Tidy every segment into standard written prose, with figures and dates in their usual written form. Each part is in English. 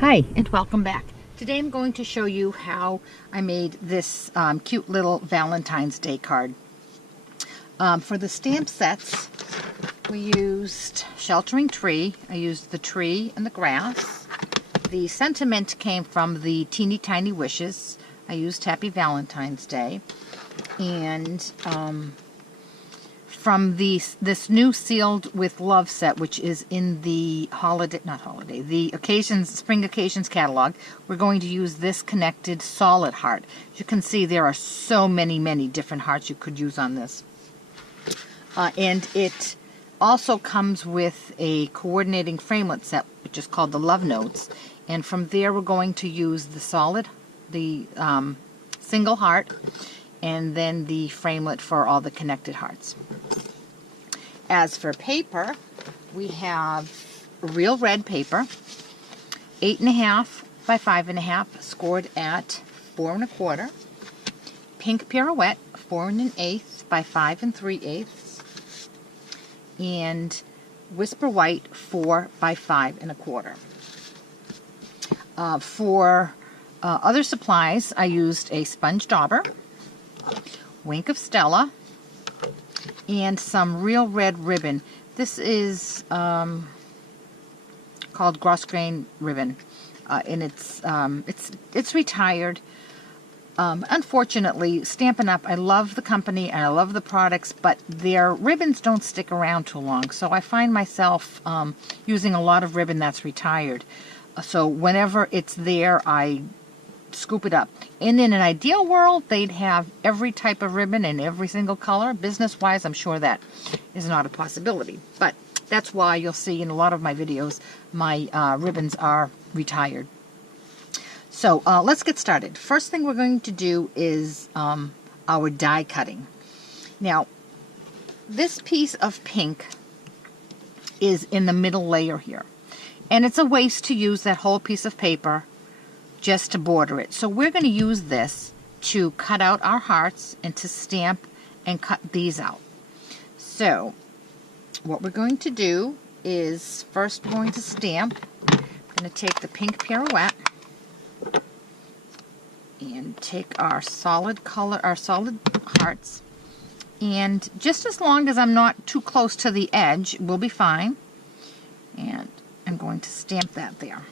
Hi, and welcome back. Today I'm going to show you how I made this cute little Valentine's Day card. For the stamp sets, we used Sheltering Tree. I used the tree and the grass. The sentiment came from the Teeny Tiny Wishes. I used Happy Valentine's Day. And from this new Sealed with Love set, which is in the the Spring Occasions catalog, we're going to use this connected solid heart. As you can see, there are so many different hearts you could use on this. And it also comes with a coordinating framelit set, which is called the Love Notes. And from there, we're going to use the single heart, and then the framelit for all the connected hearts. As for paper, we have real red paper, 8.5 by 5.5, scored at 4 1/4. Pink Pirouette, 4 1/8 by 5 3/8, and Whisper White, 4 by 5 1/4. For other supplies, I used a sponge dauber, Wink of Stella, and some real red ribbon. This is called Grosgrain ribbon, and it's retired. Unfortunately, Stampin' Up! I love the company and I love the products, but their ribbons don't stick around too long. So I find myself using a lot of ribbon that's retired. So whenever it's there, I scoop it up. And in an ideal world, they'd have every type of ribbon in every single color. Business-wise, I'm sure that is not a possibility. But that's why you'll see in a lot of my videos, my ribbons are retired. So let's get started. First thing we're going to do is our die cutting. Now, this piece of pink is in the middle layer here. And it's a waste to use that whole piece of paper just to border it. So we're going to use this to cut out our hearts and to stamp and cut these out. So what we're going to do is first we're going to stamp. I'm going to take the pink Pirouette and take our solid hearts, and just as long as I'm not too close to the edge, we'll be fine. And I'm going to stamp that there.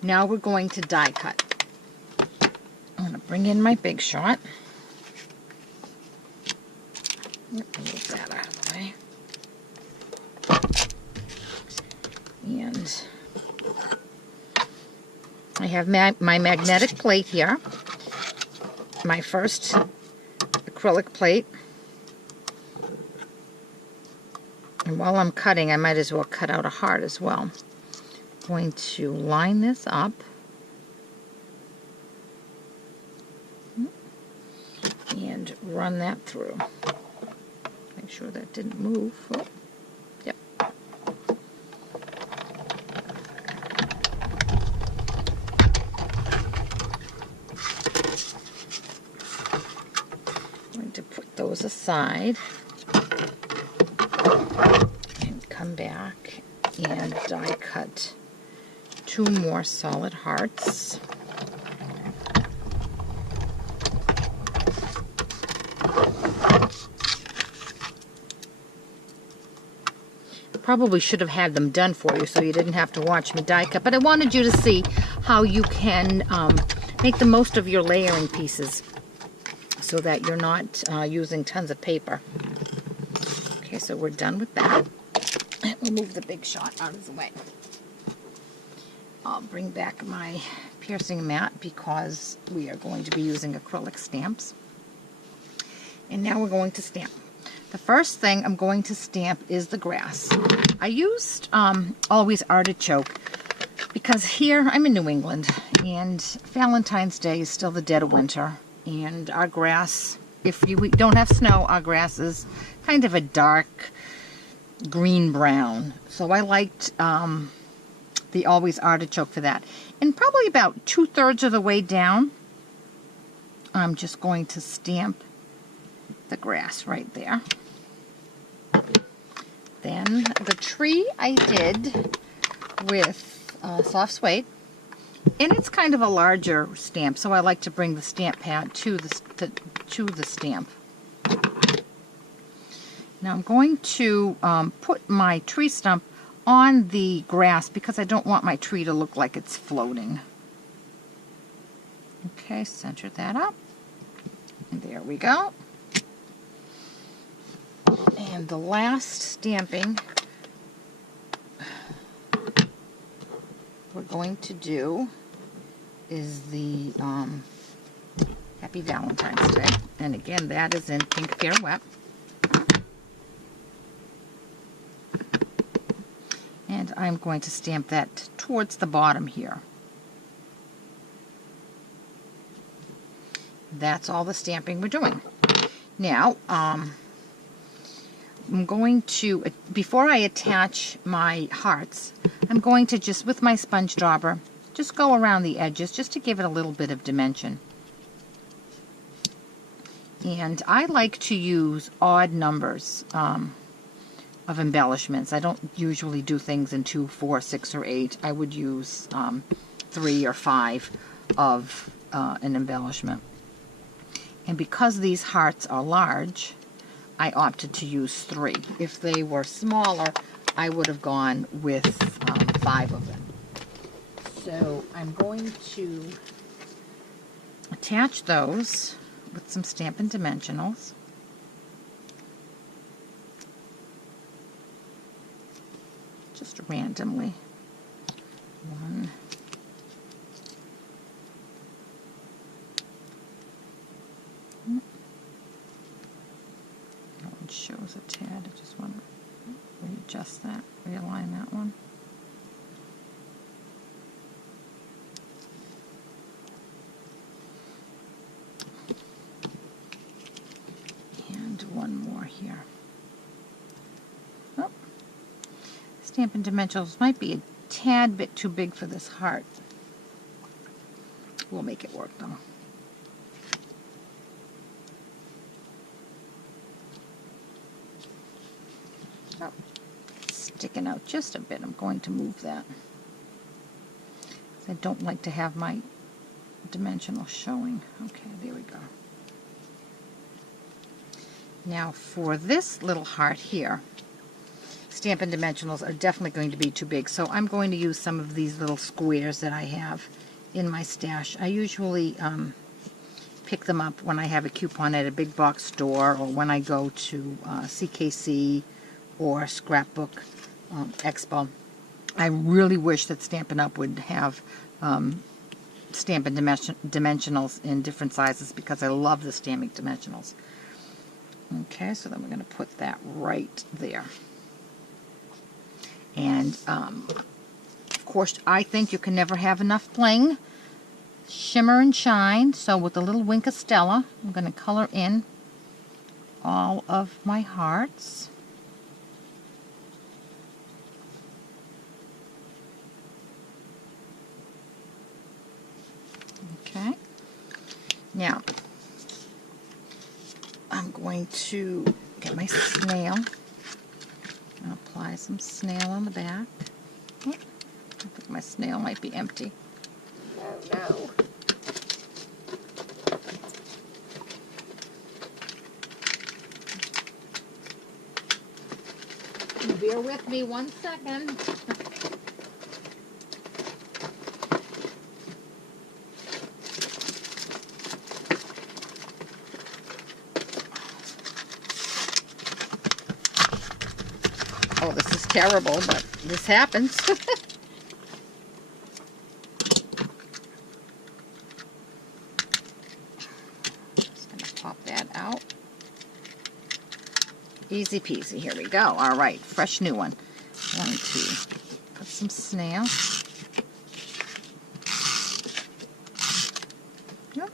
Now we're going to die cut. I'm going to bring in my Big Shot. Move that out of the way. And I have my magnetic plate here. My first acrylic plate. And while I'm cutting, I might as well cut out a heart as well. Going to line this up and run that through. Make sure that didn't move. Oh, yep. Going to put those aside and come back and die cut 2 more solid hearts. Probably should have had them done for you so you didn't have to watch me die cut, but I wanted you to see how you can make the most of your layering pieces so that you're not using tons of paper. Okay, so we're done with that. We'll move the Big Shot out of the way. I'll bring back my piercing mat because we are going to be using acrylic stamps. And now we're going to stamp. The first thing I'm going to stamp is the grass. I used Always Artichoke because here I'm in New England and Valentine's Day is still the dead of winter. And our grass, if we don't have snow, our grass is kind of a dark green-brown. So I liked the Always Artichoke for that. And probably about 2/3 of the way down, I'm just going to stamp the grass right there. Then the tree I did with soft suede. And it's kind of a larger stamp, so I like to bring the stamp pad to the stamp. Now I'm going to put my tree stump on the grass because I don't want my tree to look like it's floating. Okay, center that up. And there we go. And the last stamping we're going to do is the Happy Valentine's Day. And again, that is in Pink Pirouette. And I'm going to stamp that towards the bottom here. That's all the stamping we're doing. Now, I'm going to, before I attach my hearts, I'm going to just, with my sponge dauber, just go around the edges just to give it a little bit of dimension. And I like to use odd numbers of embellishments. I don't usually do things in 2, 4, 6, or 8. I would use 3 or 5 of an embellishment. And because these hearts are large, I opted to use 3. If they were smaller, I would have gone with 5 of them. So I'm going to attach those with some Stampin' Dimensionals. Just randomly. 1. That one shows a tad. I just want to readjust that, realign that one. And one more here. Oh. Stampin' Dimensionals might be a tad bit too big for this heart. We'll make it work though. Oh, sticking out just a bit. I'm going to move that. I don't like to have my dimensional showing. Okay, there we go. Now for this little heart here, Stampin' Dimensionals are definitely going to be too big, so I'm going to use some of these little squares that I have in my stash. I usually pick them up when I have a coupon at a big box store or when I go to CKC or Scrapbook Expo. I really wish that Stampin' Up! Would have Stampin' Dimensionals in different sizes because I love the Stampin' Dimensionals. Okay, so then we're going to put that right there. And, of course, I think you can never have enough bling. Shimmer and shine. So with a little wink of Stella, I'm going to color in all of my hearts. Okay. Now, I'm going to get my snail and apply some snail on the back. Oh, I think my snail might be empty. Oh no. Bear with me 1 second. Oh, this is terrible, but this happens. Just going to pop that out. Easy peasy. Here we go. All right, fresh new one. I'm going to put some snail. Yep.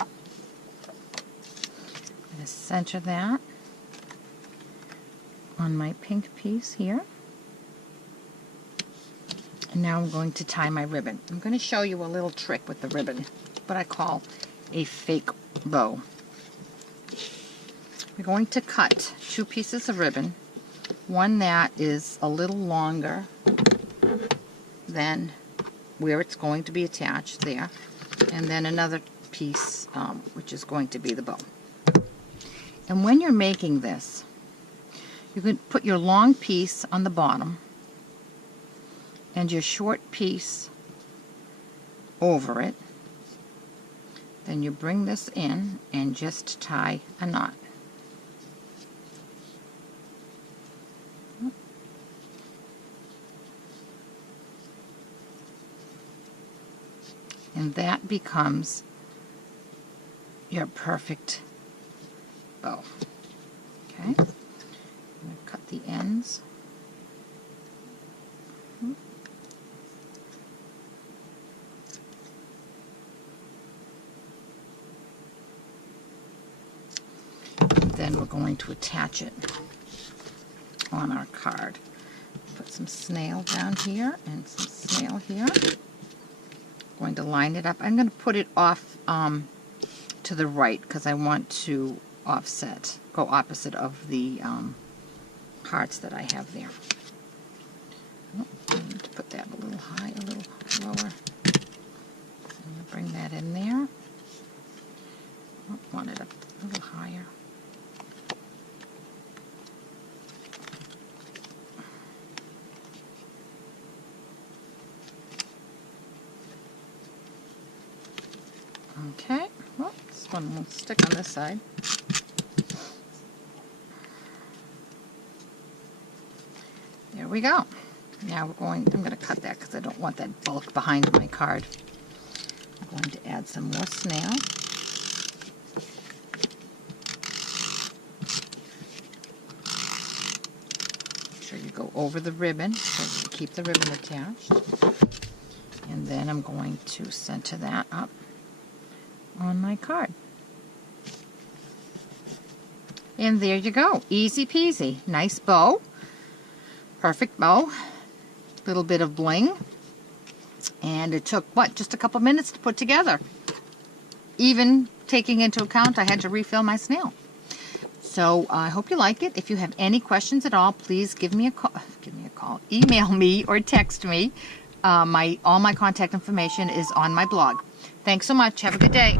I'm going to center that on my pink piece here. And now I'm going to tie my ribbon. I'm going to show you a little trick with the ribbon, what I call a fake bow. We're going to cut 2 pieces of ribbon, one that is a little longer then where it's going to be attached there, and then another piece which is going to be the bow. And when you're making this, you can put your long piece on the bottom and your short piece over it. Then you bring this in and just tie a knot. And that becomes your perfect bow. Okay, I'm going to cut the ends. Then we're going to attach it on our card. Put some snail down here and some snail here. Going to line it up. I'm going to put it off to the right because I want to go opposite of the hearts that I have there. Oh, I need to put that a little high, a little lower. And bring that in there. Oh, want it up a little higher. Okay, well, this one will stick on this side. There we go. Now I'm going to cut that because I don't want that bulk behind my card. I'm going to add some more snail. Make sure you go over the ribbon so that you keep the ribbon attached. And then I'm going to center that up on my card. And there you go. Easy peasy. Nice bow. Perfect bow. Little bit of bling. And it took, what, just a couple minutes to put together. Even taking into account I had to refill my snail. So I hope you like it. If you have any questions at all, please give me a call. Email me or text me. All my contact information is on my blog. Thanks so much. Have a good day.